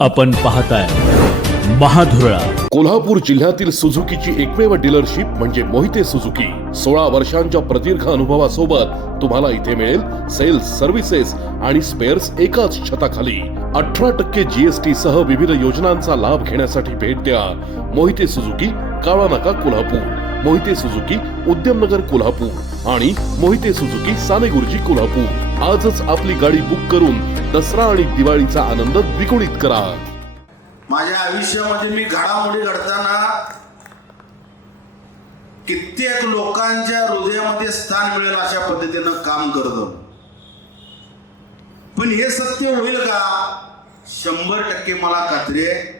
आपण पाहताय महाधुरळा. कोल्हापूर जिल्ह्यातील सुझुकीची एकमेव डीलरशिप म्हणजे मोहिते सुझुकी. 16 वर्षांच्या प्रदीर्घ अनुभवासोबत तुम्हाला इथे मिळेल सेल्स, सर्व्हिसेस आणि स्पेअर्स एकाच छताखाली. 18% GST सह विविध योजनांचा लाभ घेण्यासाठी भेट द्या मोहिते सुझुकी, काळा नाका, कोल्हापूर. मोहिते सुझुकी, उद्यमनगर, कोल्हापूर आणि मोहिते सुझुकी, सानेगुरुजी, कोल्हापूर. आजच आपली गाडी बुक करून दसरा आणि दिवाळीचा आनंद द्विगुणित करा. माझ्या आयुष्यामध्ये मी घडामोडी घडताना कित्येक लोकांच्या हृदयामध्ये स्थान मिळेल अशा पद्धतीनं काम करतो. पण हे सत्य होईल का? 100% मला खात्री आहे.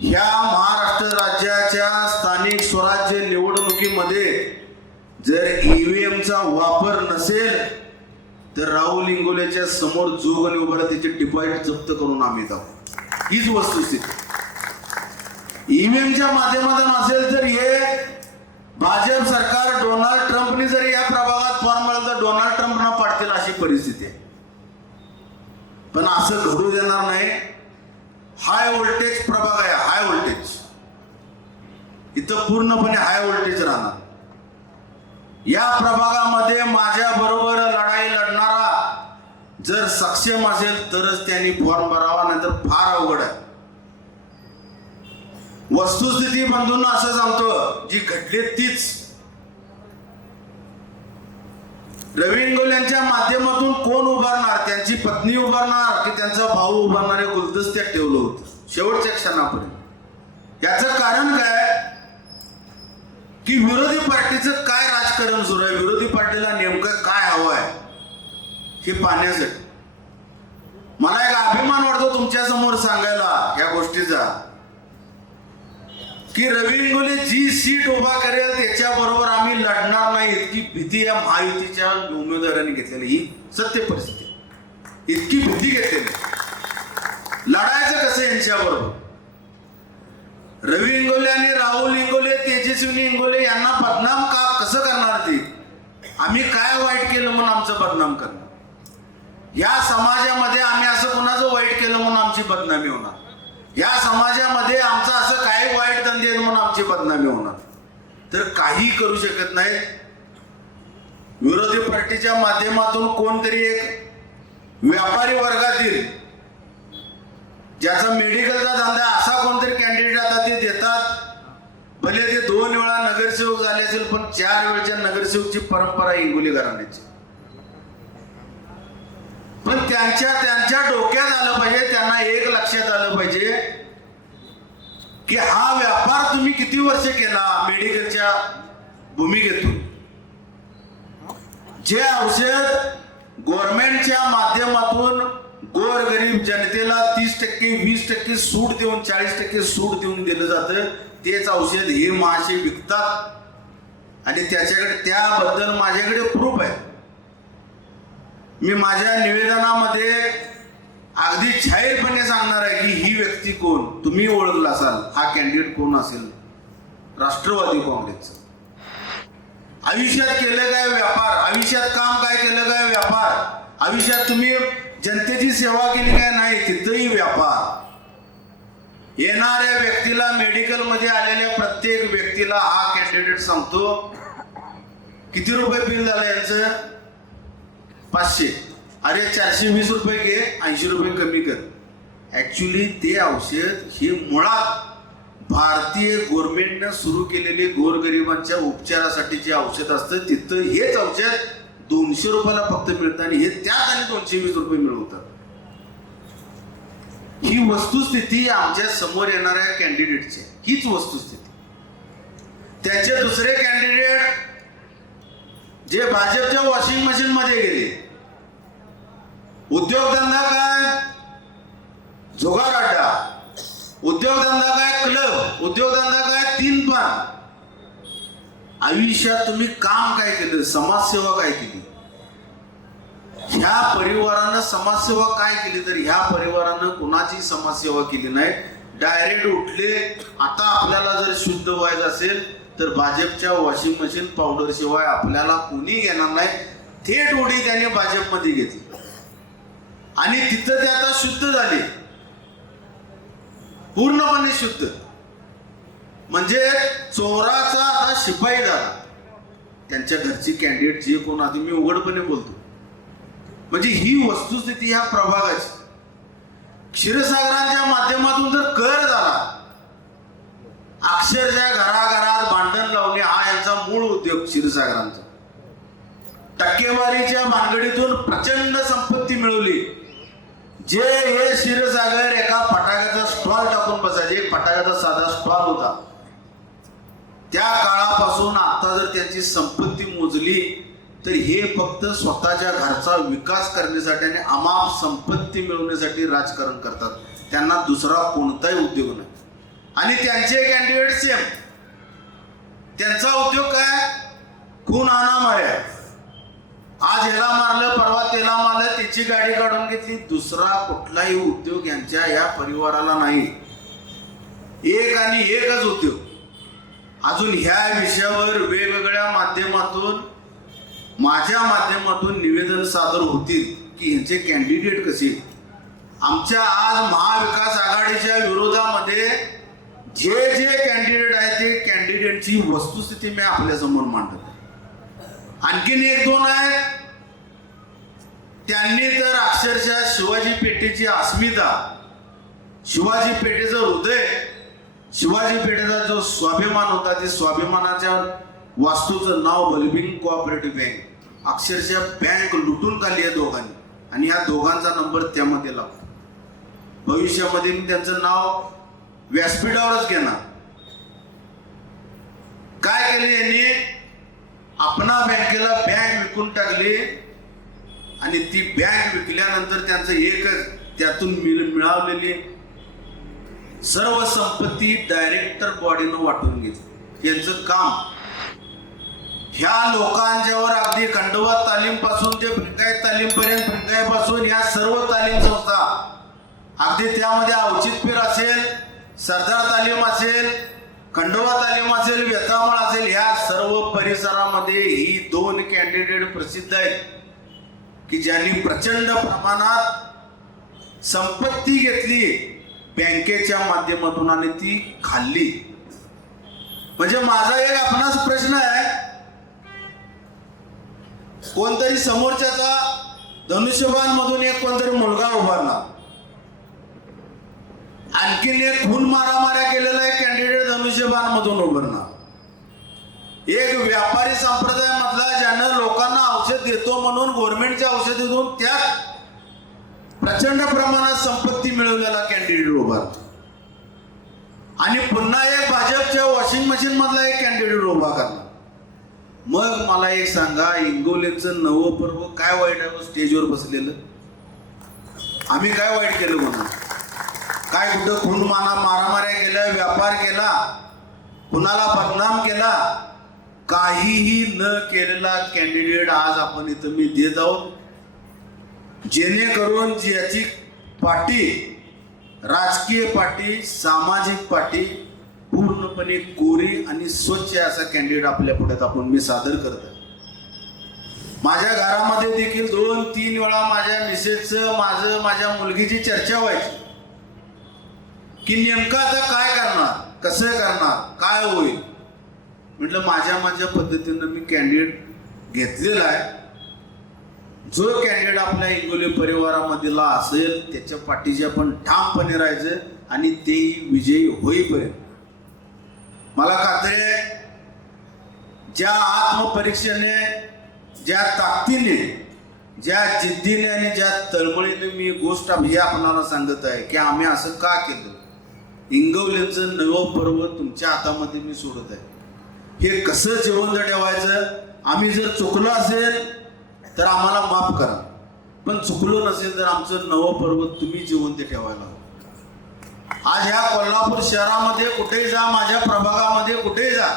ह्या महाराष्ट्र राज्याच्या स्थानिक स्वराज्य निवडणुकीमध्ये जर EVMचा वापर नसेल तर राहुल इंगोलेच्या समोर जो गणी उभा त्याचे डिपॉझिट जप्त करून आम्ही जाऊ. हीच वस्तुस्थिती. EVMच्या माध्यमातून असेल तर हे भाजप सरकार, डोनाल्ड ट्रम्पने जरी या प्रभागात फॉर्म मिळाला तर डोनाल्ड ट्रम्पना पाडतील अशी परिस्थिती आहे. पण असं घडू देणार नाही. हाय व्होल्टेज प्रभाग आहे, हाय व्होल्टेज. इथं पूर्णपणे हाय व्होल्टेज राहणार. या प्रभागामध्ये माझ्या बरोबर लढाई लढणारा जर सक्षम असेल तरच त्यांनी फॉर्म भरावा, नाहीतर फार अवघड आहे. वस्तुस्थिती बंधूंना असं सांगतो, जी घडली तीच. रवी इंगोलेंच्या माध्यमातून कोण उभारणार? त्यांची पत्नी उभारणार की त्यांचा भाऊ उभारणारे गुलदस्त्यात ठेवलं होतं शेवटच्या क्षणापर्यंत. याचं कारण काय की विरोधी पार्टीचं काय राजकारण सुरू आहे, विरोधी पार्टीला नेमकं काय हवं आहे हे पाहण्यासाठी. मला एक अभिमान वाटतो तुमच्या समोर सांगायला या गोष्टीचा की रवी इंगोले जी सीट उभा करेल त्याच्याबरोबर आम्ही लढणार नाही इतकी भीती या महायुतीच्या उमेदवारांनी घेतलेली. ही सत्य परिस्थिती. इतकी भीती घेतलेली. लढायचं कसं यांच्याबरोबर? रवी इंगोले आणि राहुल इंगोले, तेजस्विनी इंगोले यांना बदनाम का कसं करणार ते? आम्ही काय वाईट केलं म्हणून आमचं बदनाम करणार? या समाजामध्ये आम्ही असं कोणाचं वाईट केलं म्हणून आमची बदनामी होणार? या समाजामध्ये आमचं असं काही वाईट धंदे आहेत म्हणून आमची बदनामी होणार? तर काही करू शकत नाही. विरोधी पार्टीच्या माध्यमातून कोणतरी एक व्यापारी वर्गातील ज्याचा मेडिकलचा धंदा असा कोणतरी कॅन्डिडेट आता ते देतात. भले ते 2 वेळा नगरसेवक झाले असेल पण 4 वेळच्या नगरसेवकची परंपरा इंगोली घराण्याची. पण त्यांच्या डोक्यात आलं पाहिजे, त्यांना एक लक्षात आलं पाहिजे की हा व्यापार तुम्ही किती वर्ष केला मेडिकलच्या भूमिकेतून. जे औषध गव्हर्नमेंटच्या माध्यमातून गोरगरीब जनतेला 30%, 20% सूट देऊन, 40% सूट देऊन दिलं जातं, तेच औषध हे महाशय विकतात आणि त्याबद्दल माझ्याकडे प्रूफ आहे. मी माझ्या निवेदनामध्ये अगदी जाहीरपणे सांगणार आहे की ही व्यक्ती कोण. तुम्ही ओळखला असाल हा कॅन्डिडेट कोण असेल. राष्ट्रवादी काँग्रेसचं. आयुष्यात केलं काय व्यापार, आयुष्यात काम काय केलं काय व्यापार, आयुष्यात तुम्ही जनतेची सेवा केली काय नाही, तिथंही व्यापार. येणाऱ्या व्यक्तीला, मेडिकलमध्ये आलेल्या प्रत्येक व्यक्तीला हा कॅन्डिडेट सांगतो किती रुपये बिल झालं यांचं? 500. अरे 420 रुपये घे, 80 रुपये कमी कर. ऍक्च्युली ते औषध हे मुळात भारतीय गव्हर्नमेंटनं सुरू केलेले गोरगरिबांच्या उपचारासाठी जे औषध असतं तिथं हेच औषध 200 रुपयाला फक्त मिळतं आणि हे त्यात आणि 220 रुपये मिळवतात. ही वस्तुस्थिती आमच्या समोर येणाऱ्या कॅन्डिडेटची, हीच वस्तुस्थिती. त्याचे दुसरे कॅन्डिडेट जे भाजपच्या वॉशिंग मशीन मध्ये गेले. उद्योगधंदा काय? जुगार अड्डा. उद्योगधंदा काय? क्लब. उद्योगधंदा काय? 3 पान. आयुष्यात तुम्ही काम काय केलं? समाजसेवा काय केली? ह्या परिवारानं समाजसेवा काय केली? तर ह्या परिवारानं कुणाची समाजसेवा केली नाही. डायरेक्ट उठले. आता आपल्याला जर शुद्ध व्हायचं असेल तर भाजपच्या वॉशिंग मशीन पावडर शिवाय आपल्याला कोणी घेणार नाही. थेट उडी त्याने भाजपमध्ये घेतली आणि तिथं ते आता शुद्ध झाले. पूर्णपणे शुद्ध, म्हणजे चोराचा आता शिपाई झाला त्यांच्या घरची कॅन्डिडेट जे कोण आधी, मी उघडपणे बोलतो. म्हणजे ही वस्तुस्थिती ह्या प्रभागाची. क्षीरसागरांच्या माध्यमातून जर कर झाला, अक्षरशः घराघरात भांडण लावणे हा यांचा मूळ उद्योग क्षीरसागरांचा. टक्केवारीच्या भानगडीतून प्रचंड संपत्ती मिळवली. जे हे क्षीरसागर एका फटाक्याचा स्टॉल टाकून बसायचे, एक फटाक्याचा साधा स्टॉल होता, त्या काळापासून आता जर त्यांची संपत्ती मोजली तर हे फक्त स्वतःच्या घरचा विकास करण्यासाठी आणि अमाप संपत्ती मिळवण्यासाठी राजकारण करतात. त्यांना दुसरा कोणताही उद्योग नाही. आणि त्यांचे कॅन्डिडेट सेम, त्यांचा उद्योग काय? खून आणा मार्या. आज ह्याला मारलं, परवा त्याला मारलं, त्याची गाडी काढून घेतली. दुसरा कुठलाही उद्योग यांच्या या परिवाराला नाही. एक आणि एकच उद्योग. अजून ह्या विषयावर वेगवेगळ्या माध्यमातून, माझ्या माध्यमातून निवेदन सादर होतील की ह्यांचे कॅन्डिडेट कसे. आमच्या आज महाविकास आघाडीच्या विरोधामध्ये जे जे कॅन्डिडेट आहेत ते कॅन्डिडेटची वस्तुस्थिती मी आपल्या समोर मांडतो. आणखीन एक दोन आहेत, त्यांनी तर अक्षरशः शिवाजी पेठेची अस्मिता, शिवाजी पेठेचं हृदय, शिवाजी पेठेचा जो स्वाभिमान होता, ते स्वाभिमानाच्या वास्तूचं नाव बलबिंग कोऑपरेटिव्ह बँक, अक्षरशः बँक लुटून काढली आहे दोघांनी. आणि या दोघांचा नंबर त्यामध्ये लागतो. भविष्यामध्ये मी त्यांचं नाव व्यासपीठावरच घेणार. काय केले यांनी? आपणा बँकेला बँक विकून टाकली आणि ती बँक विकल्यानंतर त्यांचं एकच, त्यातून मिळवलेली सर्व संपत्ती डायरेक्टर बॉडीनं वाटून घेतली. यांचं काम ह्या लोकांच्यावर अगदी खंडोबा तालीम पासून ते प्रिकाय तालीम पर्यंत, प्रिकाय पासून ह्या सर्व तालीम संस्था, अगदी त्यामध्ये औचित्यपीर असेल, सरदार तालीम असेल, खंडोबा तालीम असेल, व्यथामळ असेल, ह्या सर्व परिसरामध्ये ही दोन कॅन्डिडेट प्रसिद्ध आहेत की ज्यांनी प्रचंड प्रमाणात संपत्ती घेतली बँकेच्या माध्यमातून आणि ती खाल्ली. म्हणजे माझा एक आपणास प्रश्न आहे, कोणतरी समोरच्याचा धनुष्यबाण मधून एक कोणतरी मुलगा उभारला, आणखीन एक खून मारामाऱ्या केलेला एक कॅन्डिडेट धनुष्यबाण मधून उभारणार, एक व्यापारी संप्रदाय मधला ज्यानं लोकांना औषध देतो म्हणून गव्हर्नमेंटच्या औषध देऊन त्यात प्रचंड प्रमाणात संपत्ती मिळवलेला कॅन्डिडेट उभारला, आणि पुन्हा एक भाजपच्या वॉशिंग मशीन मधला एक कॅन्डिडेट उभा करला. मग मला एक सांगा, इंगोलेचं नवं पर्व काय वाईट आहे? स्टेजवर बसलेलं आम्ही काय वाईट केलं म्हणून? काय कुठं खून मारामाऱ्या केल्या, व्यापार केला, कुणाला बदनाम केला? काहीही न केलेला कॅन्डिडेट आज आपण इथं मी देत आहोत, जेणेकरून ज्याची पार्टी, राजकीय पार्टी, सामाजिक पार्टी पूर्णपणे कोरी आणि स्वच्छ असा कॅन्डिडेट आपल्या पुढे आपण मी सादर करतो. माझ्या घरामध्ये देखील 2-3 वेळा माझ्या मिसेसचं, माझ्या मुलगीची चर्चा व्हायची की नेमकं आता काय करणार, कसं करणार, काय होईल. म्हटलं माझ्या पद्धतीनं मी कॅन्डिडेट घेतलेला आहे. जो कॅन्डिडेट आपल्या इंगोले परिवारामधला असेल त्याच्या पाठीशी आपण ठामपणे राहायचं आणि तेही विजयी होईपर्यंत. मला खात्री आहे, ज्या आत्मपरीक्षेने, ज्या ताकदीने, ज्या जिद्दीने आणि ज्या तळमळीने मी गोष्ट ही आपणाला सांगत आहे की आम्ही असं का केलं. इंगवलेचं नवं पर्व तुमच्या हातामध्ये मी सोडत आहे. हे कसं जिवंत ठेवायचं, आम्ही जर चुकलो असेल तर आम्हाला माफ करा, पण चुकलो नसेल तर आमचं नवं पर्व तुम्ही जिवंत ठेवायला हवं. आज ह्या कोल्हापूर शहरामध्ये कुठेही जा, माझ्या प्रभागामध्ये कुठेही जा,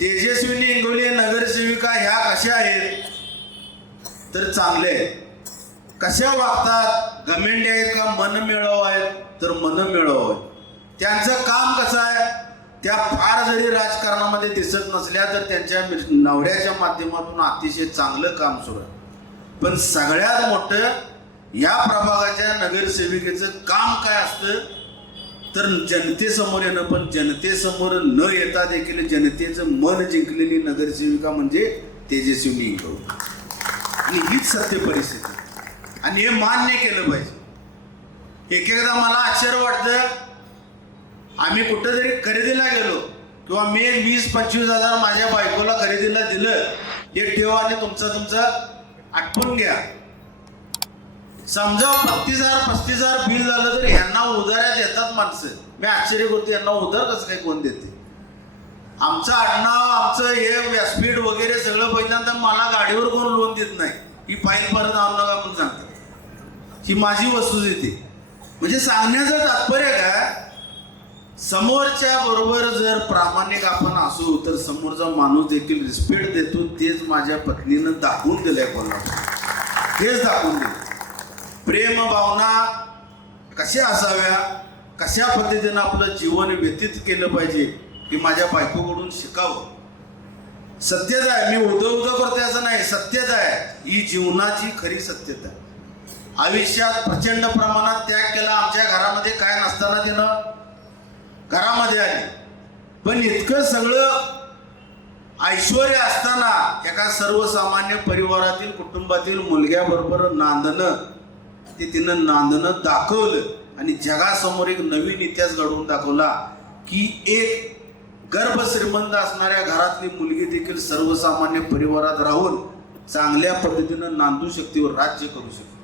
तेजस्विनी इंगोले नगरसेविका ह्या कशा आहेत तर चांगले आहेत. कशा वागतात, घमेंडी आहेत का मनमिळाऊ आहेत तर मनमिळाऊ आहेत. त्यांचं काम कसं आहे, त्या फार जरी राजकारणामध्ये दिसत नसल्या तर त्यांच्या नवऱ्याच्या माध्यमातून अतिशय चांगलं काम सुरू आहे. पण सगळ्यात मोठं या प्रभागाच्या नगरसेविकेचं काम काय असतं तर जनतेसमोर येणं, पण जनतेसमोर न येता देखील जनतेचं मन जिंकलेली नगरसेविका म्हणजे तेजस्विनी इंगळे. आणि हीच सत्य परिस्थिती आणि हे मान्य केलं पाहिजे. एक एकदा मला आश्चर्य वाटतं, आम्ही कुठंतरी खरेदीला गेलो किंवा मी 20-25 हजार माझ्या बायकोला खरेदीला दिलं, हे ठेवा आणि तुमचा आठवून घ्या. समजा 35,000 बिल झालं तर यांना उधाऱ्या देतात माणसं. मी आश्चर्य करतो, यांना उधार कसं काय कोण देते? आमचं आडनाव, आमचं हे व्यासपीठ वगैरे सगळं पहिल्यांदा मला गाडीवर कोण लोन देत नाही. ही फाईल परत आणू नका आपण सांगतो. ही माझी वस्तुस्थिती. म्हणजे सांगण्याचं तात्पर्य काय, समोरच्या बरोबर जर प्रामाणिक आपण असू तर समोरचा माणूस देखील रिस्पेक्ट देतो. तेच माझ्या पत्नीनं दाखवून दिलंय कोल्हापूर, तेच दाखवून दिलं. प्रेम भावना कशा असाव्या, कशा पद्धतीनं आपलं जीवन व्यतीत केलं पाहिजे हे माझ्या बायकोकडून शिकावं. सत्यता आहे, मी उदं करतोय असं नाही, सत्यता आहे. ही जीवनाची खरी सत्यता. आयुष्यात प्रचंड प्रमाणात त्याग केला. आमच्या घरामध्ये काय नसताना तिनं घरामध्ये आली, पण इतकं सगळं ऐश्वर्य असताना एका सर्वसामान्य परिवारातील कुटुंबातील मुलग्याबरोबर नांदणं, ते तिनं नांदणं दाखवलं आणि जगासमोर एक नवीन इतिहास घडवून दाखवला की एक गर्भ श्रीमंत असणाऱ्या घरातली मुलगी देखील सर्वसामान्य परिवारात राहून चांगल्या पद्धतीनं नांदू शकते व राज्य करू शकते.